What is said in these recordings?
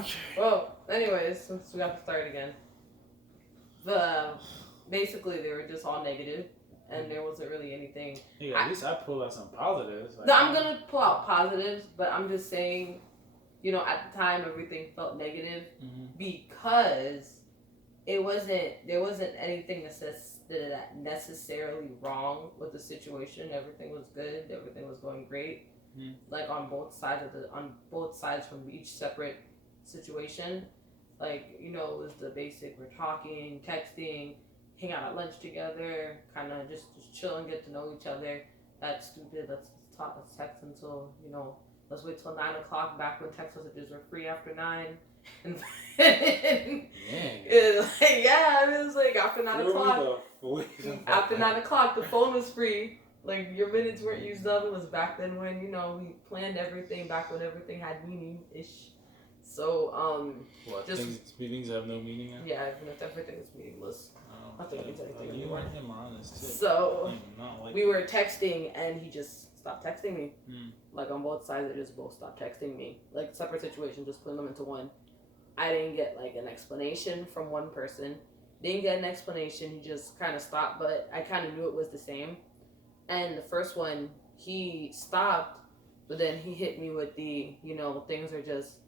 Okay. Well, anyways, since we got to start again. Basically they were just all negative, and there wasn't really anything. Yeah, at least I pulled out some positives. No, I'm gonna pull out positives, but I'm just saying, at the time everything felt negative because there wasn't anything that necessarily wrong with the situation. Everything was good. Everything was going great. Like on both sides from each separate situation. Like, it was the basic, we're talking, texting, hang out at lunch together, kind of just chill and get to know each other. That's stupid. Let's text until, let's wait till 9 o'clock, back when text messages were free after 9. And it was like after 9 o'clock. After 9 o'clock, the phone was free. Like, your minutes weren't used up. It was back then when, we planned everything, back when everything had meaning-ish. So, things have no meaning now? Yeah, even if everything is meaningless. Nothing means anything anymore. So, we were texting, and he just stopped texting me. Like, on both sides, they just both stopped texting me. Like, separate situations, just putting them into one. I didn't get, like, an explanation from one person. Didn't get an explanation. He just kind of stopped, but I kind of knew it was the same. And the first one, he stopped, but then he hit me with the, things are just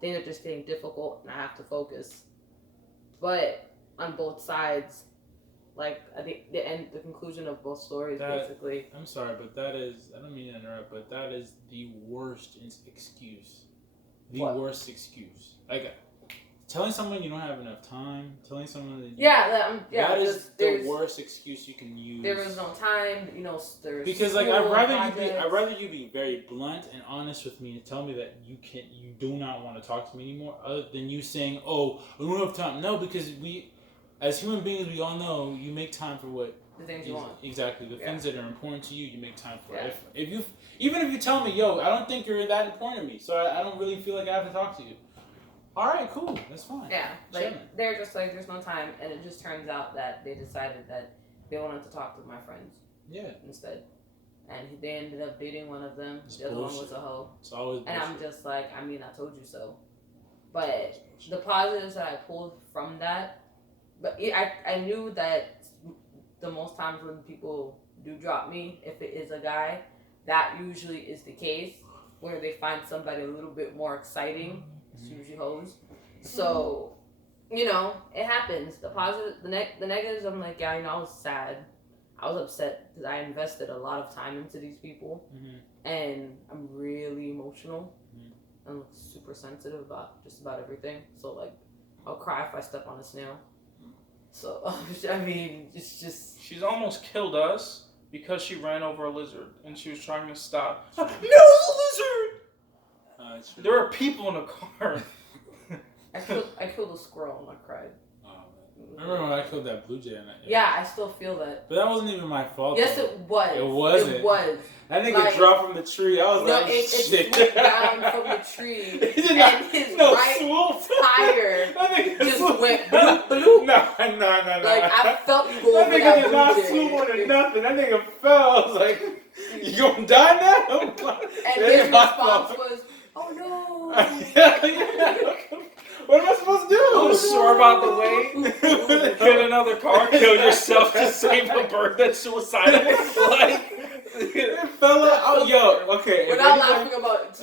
getting difficult, and I have to focus. But on both sides, like, I think the conclusion of both stories, basically. I'm sorry, but that is, I don't mean to interrupt, but that is the worst excuse. Worst excuse. Like, telling someone you don't have enough time, telling someone that that is the worst excuse you can use. There was no time, there's because like I'd rather you be very blunt and honest with me and tell me that you do not want to talk to me anymore, other than you saying, "Oh, I don't have time." No, because we, as human beings, we all know you make time for what the things you want. Exactly, the things that are important to you, you make time for. Yeah. Even if you tell me, "Yo, I don't think you're that important to me, so I don't really feel like I have to talk to you." All right, cool. That's fine. Yeah, like, they're just like, there's no time, and it just turns out that they decided that they wanted to talk to my friends. Yeah. Instead, and they ended up dating one of them. The other one was a hoe. It's always bullshit. And I'm just like, I told you so. But the positives that I pulled from that, I knew that the most times when people do drop me, if it is a guy, that usually is the case, where they find somebody a little bit more exciting. It's usually hoes. So, it happens. The positive, the negatives, I'm like, I was sad. I was upset because I invested a lot of time into these people, and I'm really emotional. I'm super sensitive about just about everything. So, like, I'll cry if I step on a snail. So, it's just... She's almost killed us because she ran over a lizard, and she was trying to stop. No, lizard! There are people in the car. I killed a squirrel and I cried. Oh, man. Remember when I killed that blue jay? Yeah, I still feel that. But that wasn't even my fault. Yes, though. it was. It wasn't. It was. That nigga dropped from the tree. I was it swooped down from the tree. And his tire just went bloop, bloop. No. Like, I felt you go over that nigga did not swoop on nothing. That nigga fell. I was like, you gonna die now? And his response was, oh no. What am I supposed to do? Swerve out the way, hit another car, kill yourself to save a bird that's suicidal. Like, it fell out. Oh, yo, okay. We're not laughing about it's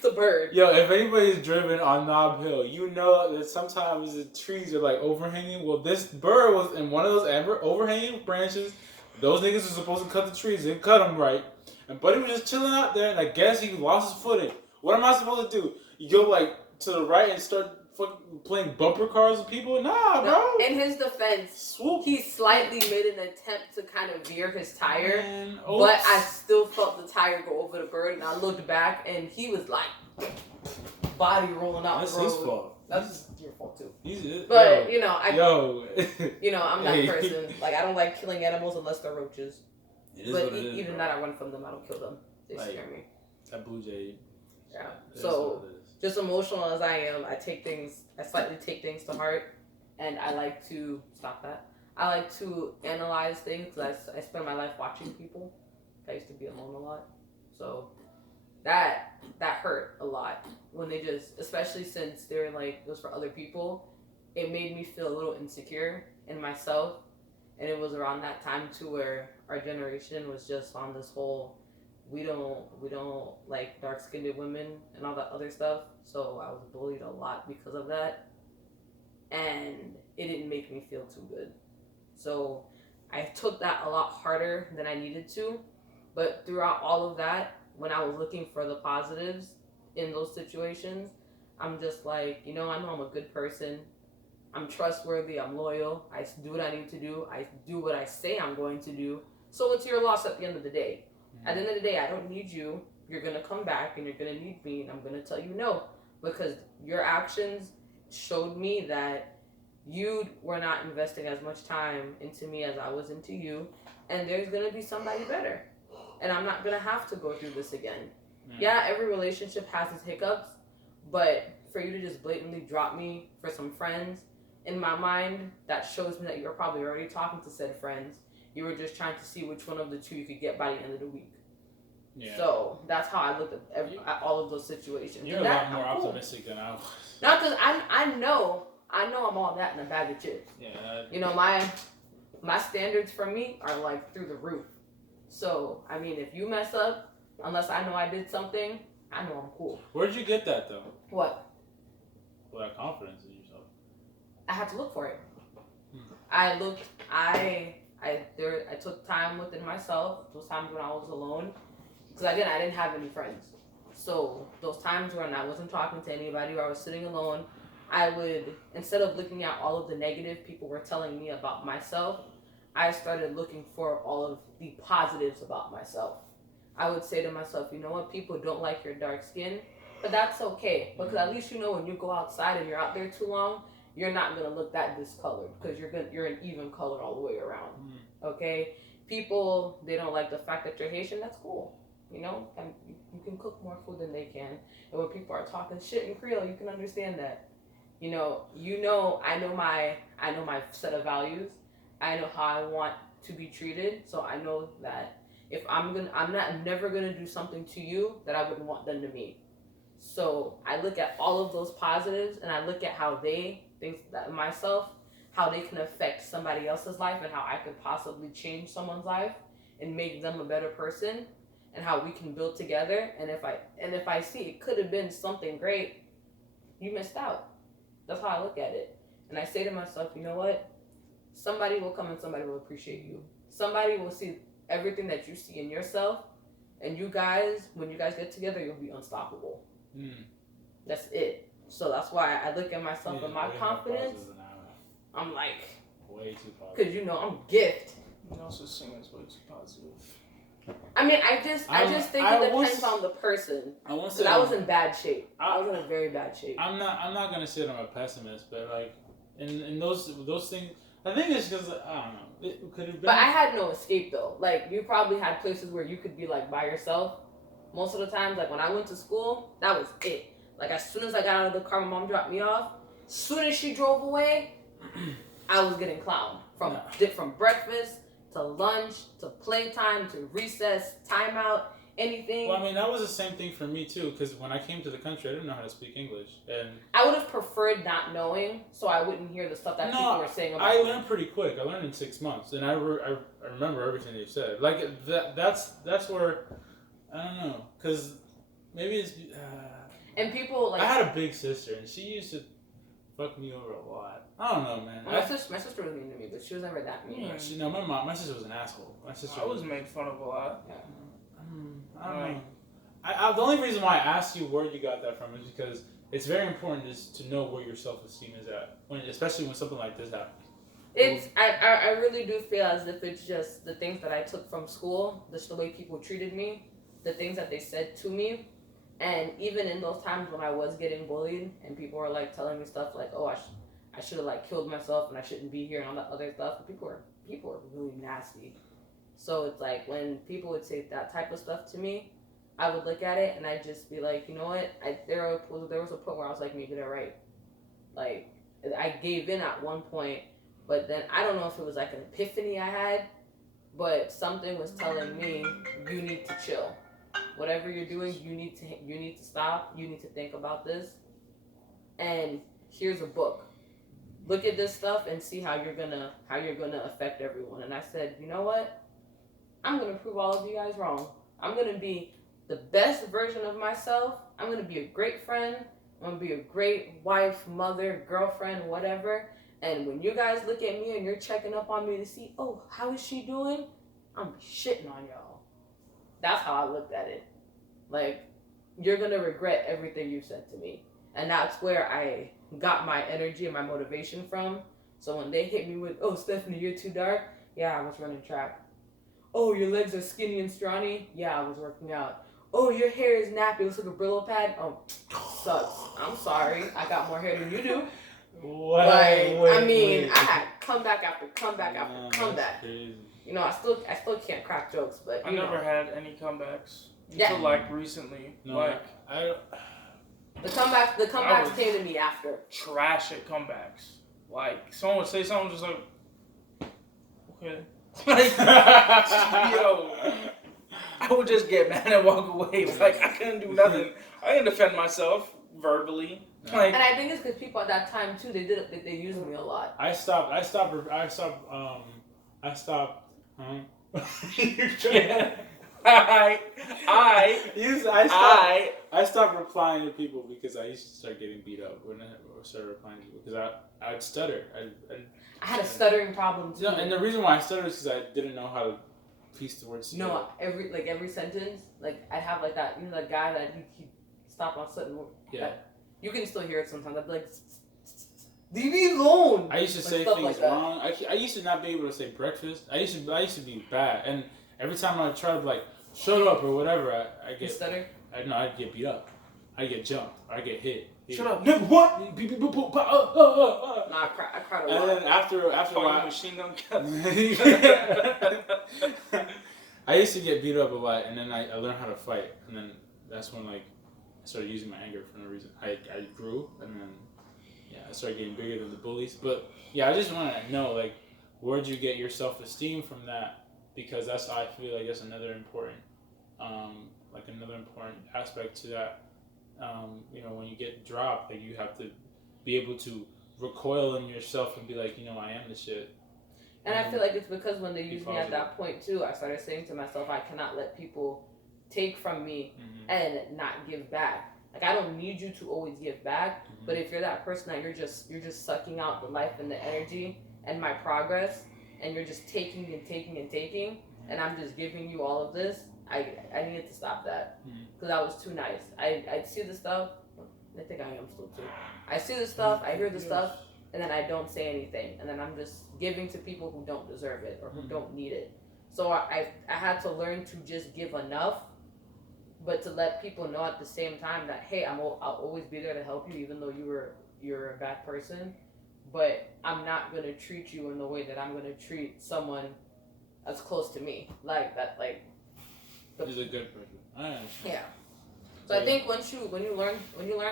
the bird. Yo, if anybody's driven on Knob Hill, you know that sometimes the trees are like overhanging. Well, this bird was in one of those overhanging branches. Those niggas are supposed to cut the trees. They cut them right. And Buddy was just chilling out there, and I guess he lost his footing. What am I supposed to do? You go like to the right and start fucking playing bumper cars with people? Nah, bro. In his defense, he slightly made an attempt to kind of veer his tire, but I still felt the tire go over the bird, and I looked back, and he was like body rolling out the road. That's his fault. That's your fault too. But I'm that person. Like, I don't like killing animals unless they're roaches. But even that, I run from them. I don't kill them. They scare me. That blue jay. Yeah. So, just emotional as I am, I slightly take things to heart, and I like to stop that. I like to analyze things because I spend my life watching people. I used to be alone a lot, so that hurt a lot when they just, especially since they're like it was for other people, it made me feel a little insecure in myself. And it was around that time too where our generation was just on this whole we don't like dark skinned women and all that other stuff. So I was bullied a lot because of that. And it didn't make me feel too good. So I took that a lot harder than I needed to. But throughout all of that, when I was looking for the positives in those situations, I'm just like, I know I'm a good person. I'm trustworthy. I'm loyal. I do what I need to do. I do what I say I'm going to do. So it's your loss at the end of the day. At the end of the day, I don't need you. You're going to come back and you're going to need me. And I'm going to tell you no. Because your actions showed me that you were not investing as much time into me as I was into you. And there's going to be somebody better. And I'm not going to have to go through this again. Yeah, every relationship has its hiccups. But for you to just blatantly drop me for some friends, in my mind, that shows me that you were probably already talking to said friends. You were just trying to see which one of the two you could get by the end of the week. Yeah. So that's how I looked at all of those situations. You're a lot more optimistic than I was. Not because I know I'm all that in a bag of chips. Yeah. My standards for me are like through the roof. So I mean, if you mess up, unless I know I did something, I know I'm cool. Where'd you get that though? What? Well, that confidence in yourself. I had to look for it. I took time within myself. Those times when I was alone, because I didn't have any friends. So those times when I wasn't talking to anybody or I was sitting alone, I would, instead of looking at all of the negative people were telling me about myself, I started looking for all of the positives about myself. I would say to myself, you know what, people don't like your dark skin, but that's okay, because at least when you go outside and you're out there too long, you're not gonna look that discolored because you're an even color all the way around. Okay, people, they don't like the fact that you're Haitian. That's cool, and you can cook more food than they can. And when people are talking shit in Creole, you can understand that. I know my set of values. I know how I want to be treated. So I know that if I'm never gonna do something to you that I wouldn't want done to me. So I look at all of those positives and I look at how they think that myself, how they can affect somebody else's life and how I could possibly change someone's life and make them a better person and how we can build together. And if I see it could have been something great, you missed out. That's how I look at it. And I say to myself, you know what? Somebody will come and somebody will appreciate you. Somebody will see everything that you see in yourself, and you guys, when you guys get together, you'll be unstoppable. That's it. So that's why I look at myself and my confidence. I'm like, way too positive. Because I'm gift. You also seem as way too positive. I mean, I just think it depends on the person. I was in bad shape. I was in a very bad shape. I'm not gonna say that I'm a pessimist, but like in those things, I think it's because I don't know. It could have been. But I had no escape though. Like you probably had places where you could be like by yourself. Most of the times, like when I went to school, that was it. Like as soon as I got out of the car, my mom dropped me off. As soon as she drove away, I was getting clowned from breakfast to lunch to playtime to recess, timeout, anything. Well, I mean that was the same thing for me too. Because when I came to the country, I didn't know how to speak English, and I would have preferred not knowing, so I wouldn't hear the stuff that people were saying about I learned pretty quick. I learned in 6 months, and I remember everything they said. Like that's where I don't know, because maybe it's. And people like I had a big sister, and she used to fuck me over a lot. I don't know, man. Well, my sister was mean to me, but she was never that mean. Yeah, my sister was an asshole. My sister I was made fun of a lot. Yeah. I don't know. The only reason why I asked you where you got that from is because it's very important to know where your self-esteem is at, especially when something like this happens. I really do feel as if it's just the things that I took from school, just the way people treated me, the things that they said to me. And even in those times when I was getting bullied and people were like telling me stuff like, oh, I should have like killed myself and I shouldn't be here and all that other stuff. People are really nasty. So it's like when people would say that type of stuff to me, I would look at it and I'd just be like, you know what? There was a point where I was like, maybe they're right. Like I gave in at one point, but then I don't know if it was like an epiphany I had, but something was telling me you need to chill. whatever you're doing, you need to stop. You need to think about this. And here's a book. Look at this stuff and see how you're gonna affect everyone. And I said, you know what? I'm gonna prove all of you guys wrong. I'm gonna be the best version of myself. I'm gonna be a great friend. I'm gonna be a great wife, mother, girlfriend, whatever. And when you guys look at me and you're checking up on me to see, oh, how is she doing? I'm shitting on y'all. That's how I looked at it. Like, you're gonna regret everything you said to me. And that's where I got my energy and my motivation from. So when they hit me with, oh, Stephanie, you're too dark. Yeah, I was running track. Oh, your legs are skinny and scrawny. Yeah, I was working out. Oh, your hair is nappy. It looks like a Brillo pad. Oh, sucks. I'm sorry. I got more hair than you do. I had comeback after comeback after comeback. You know, I still can't crack jokes, but I never had any comebacks until like recently. No, like the comebacks came to me after. Trash at comebacks. Like someone would say something just like, okay, like yo, I would just get mad and walk away. Like I couldn't do nothing. I didn't defend myself verbally. No. Like, and I think it's because people at that time too, they used me a lot. I stopped. I stopped replying to people because I used to start getting beat up when I started replying to people because I'd stutter. I had a stuttering problem too. No, and the reason why I stuttered is because I didn't know how to piece the words together. No, every sentence, like I'd have like that, you know, that guy that he stopped on certain words. Yeah. You can still hear it sometimes. I'd be like, leave me alone. I used to say things wrong. I used to not be able to say breakfast. I used to be bad, and every time I try to be like shut up or whatever, I get stutter. I'd get beat up. I get jumped. I get hit. Shut up, nigga! What? No, I cried a lot. And then after a while, machine gun. I used to get beat up a lot, and then I learned how to fight, and then that's when like I started using my anger for no reason. I grew, and then I started getting bigger than the bullies. But yeah, I just want to know like where'd you get your self-esteem from that? Because I feel like that's another important aspect to that. You know, when you get dropped, like you have to be able to recoil in yourself and be like, you know, I am the shit. And I feel like it's because when they used me at that point too, I started saying to myself, I cannot let people take from me and not give back. Like I don't need you to always give back, but if you're that person that you're just sucking out the life and the energy and my progress, and you're just taking and taking and taking, and I'm just giving you all of this, I needed to stop that because I was too nice. I'd see the stuff. I think I am still too. I see the stuff. I hear the stuff. And then I don't say anything, and then I'm just giving to people who don't deserve it or who don't need it. So I had to learn to just give enough, but to let people know at the same time that hey, I'll always be there to help you, even though you're a bad person, but I'm not gonna treat you in the way that I'm gonna treat someone that's close to me, like that, like. He's a good person. I understand. Yeah. So I think when you learn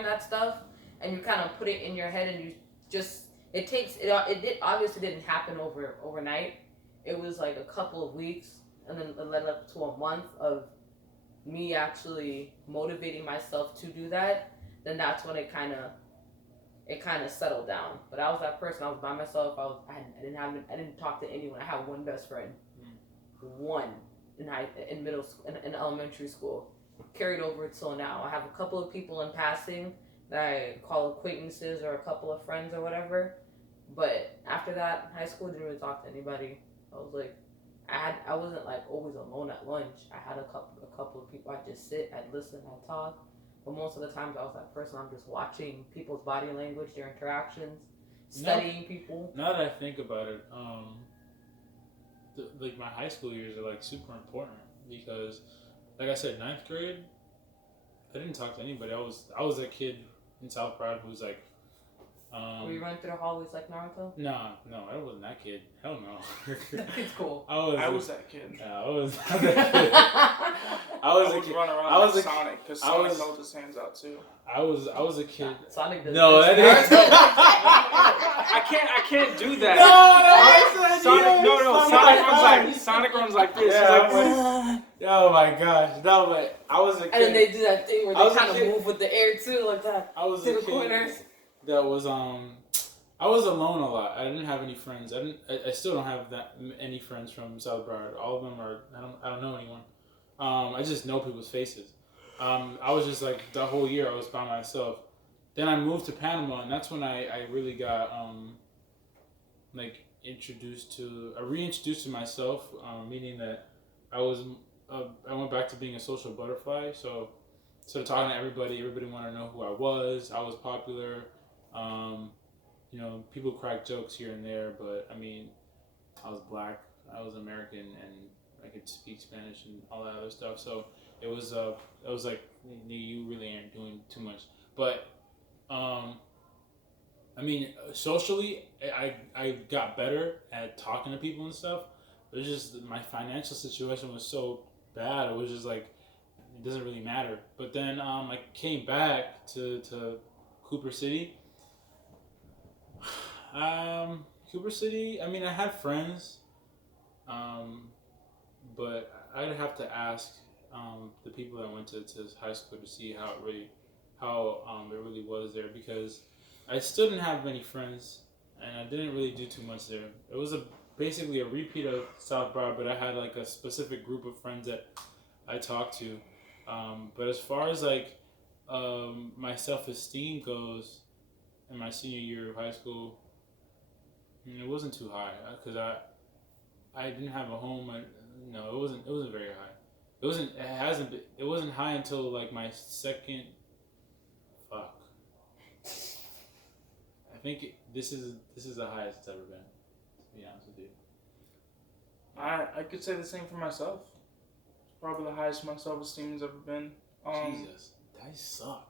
that stuff and you kind of put it in your head and you just. It obviously didn't happen overnight. It was like a couple of weeks, and then it led up to a month of me actually motivating myself to do that. Then that's when it kind of settled down. But I was that person. I was by myself. I didn't talk to anyone. I had one best friend, one in middle school, in elementary school, carried over till now. I have a couple of people in passing that I call acquaintances or a couple of friends or whatever. But after that, high school, didn't really talk to anybody. I was like, I wasn't like always alone at lunch. I had a couple of people. I'd just sit, I'd listen, I'd talk. But most of the times I was that person. I'm just watching people's body language, their interactions, studying people. Now that I think about it, like my high school years are like super important because, like I said, 9th grade, I didn't talk to anybody. I was that kid in South Proud who's like. Were you running through the hallways like Naruto? No, I wasn't that kid. Hell no. That kid's cool. I was that kid. Yeah, I was that kid. I would run around like Sonic because Sonic held his hands out too. I was a kid. Sonic did. No, that is. I can't do that. No, Sonic runs like this. Yeah, He's like, Oh my gosh. No, but I was a kid. And then they do that thing where I was they a kind of kid. move with the air too, like that. I was To a the kid corners. that was I was alone a lot. I didn't have any friends. I still don't have that any friends from South Broward. All of them are. I don't know anyone. I just know people's faces. I was just like the whole year I was by myself. Then I moved to Panama, and that's when I really got like I reintroduced to myself, meaning that I was I went back to being a social butterfly. So instead of talking to everybody wanted to know who I was. I was popular. You know, people crack jokes here and there, but I mean, I was black, I was American, and I could speak Spanish and all that other stuff. So it was like you really aren't doing too much. But I mean, socially, I got better at talking to people and stuff. It was just my financial situation was so bad. It was just like it doesn't really matter. But then I came back to Cooper City. Cooper City. I mean, I had friends, but I'd have to ask the people that went to high school to see how it really was there, because I still didn't have many friends and I didn't really do too much there. It was basically a repeat of South Bar, but I had like a specific group of friends that I talked to. But as far as like my self-esteem goes, in my senior year of high school, it wasn't too high because I didn't have a home. No, it wasn't very high. It wasn't high until like my second. Fuck. I think this is the highest it's ever been. To be honest with you. I could say the same for myself. It's probably the highest my self-esteem has ever been. Jesus, I suck.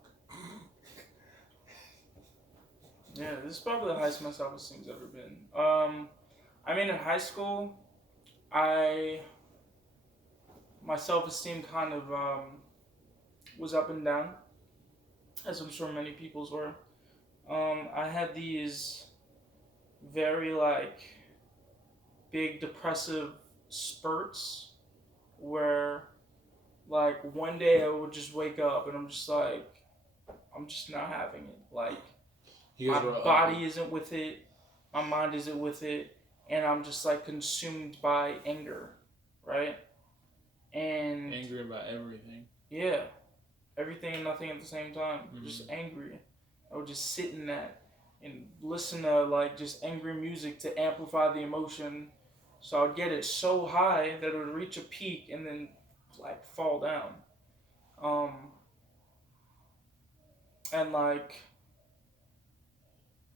Yeah, this is probably the highest my self-esteem's ever been. I mean, in high school, my self-esteem kind of was up and down, as I'm sure many people's were. I had these very like big depressive spurts where like one day I would just wake up and I'm just not having it. Like my body isn't with it, my mind isn't with it, and I'm just like consumed by anger, right? And angry about everything. Yeah, everything and nothing at the same time. Just angry. I would just sit in that and listen to like just angry music to amplify the emotion. So I'd get it so high that it would reach a peak and then like fall down. And like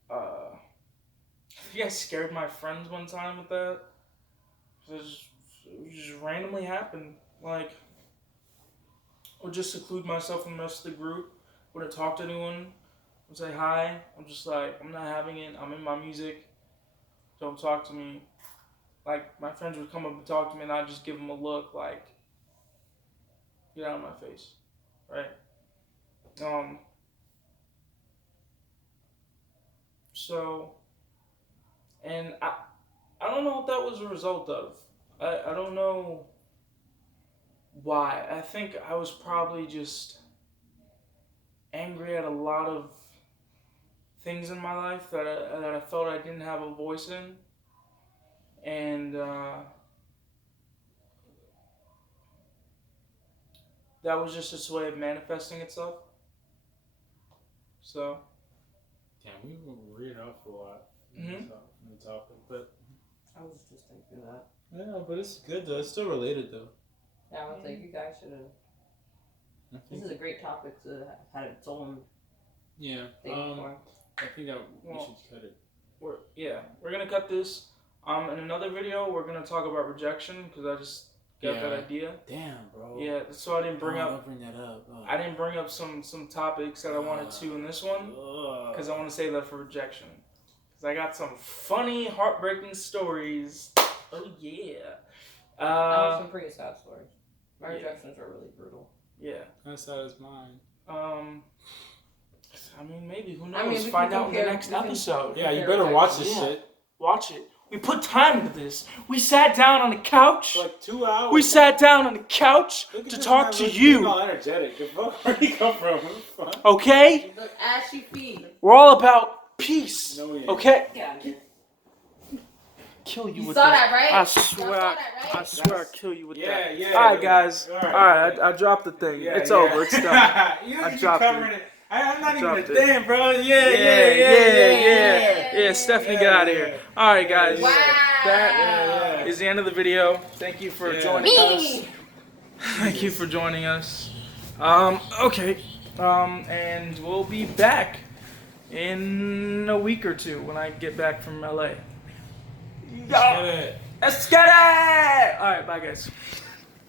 I think I scared my friends one time with that. It just randomly happened. Like, I would just seclude myself from the rest of the group. Wouldn't talk to anyone. Would say hi. I'm just like, I'm not having it. I'm in my music. Don't talk to me. Like, my friends would come up and talk to me, and I'd just give them a look like, get out of my face. Right? So, and I don't know what that was a result of. I don't know why. I think I was probably just angry at a lot of things in my life that I felt I didn't have a voice in. And that was just its way of manifesting itself. So. Damn, we reared off a lot from the topic, but I was just thinking that. Yeah, but it's good though. It's still related though. Yeah, I would think you guys should have. This is a great topic to have its own. Yeah. Thing for. I think that we should cut it. We're gonna cut this. In another video, we're gonna talk about rejection because I just got that idea. Damn, bro. Yeah, so I didn't bring Don't bring that up. I didn't bring up some topics that I wanted to in this one because I want to save that for rejection. Because I got some funny, heartbreaking stories. Oh yeah. I have some pretty sad stories. My rejections are really brutal. Yeah. Not sad as mine. I mean, maybe who knows? Find out in the next episode. Yeah, you better watch this shit. Watch it. We put time into this. We sat down on the couch. For like 2 hours. We sat down on the couch Look at to this talk man, to look, you. he's all energetic. The fuck, where'd he come from? Okay? Look, ashy feet. We're all about peace. No, he ain't. Okay? Get out of here. Kill you You with saw this. that, right? I Y'all swear. saw that, right? I swear I'll kill you with Yeah, that. yeah. Alright, guys. All right, Alright, yeah. I dropped the thing. Yeah, It's yeah. over. It's done. You I think dropped you covering it. I'm not even a Dropped it. thing, bro. Yeah, Stephanie, Yeah, get out of yeah. here. Alright, guys. Wow. That Yeah. is the end of the video. Thank you for Yeah. joining us. Me. Thank you for joining us. Okay. And we'll be back in a week or two when I get back from LA. Get it. Let's get it! Alright, bye guys.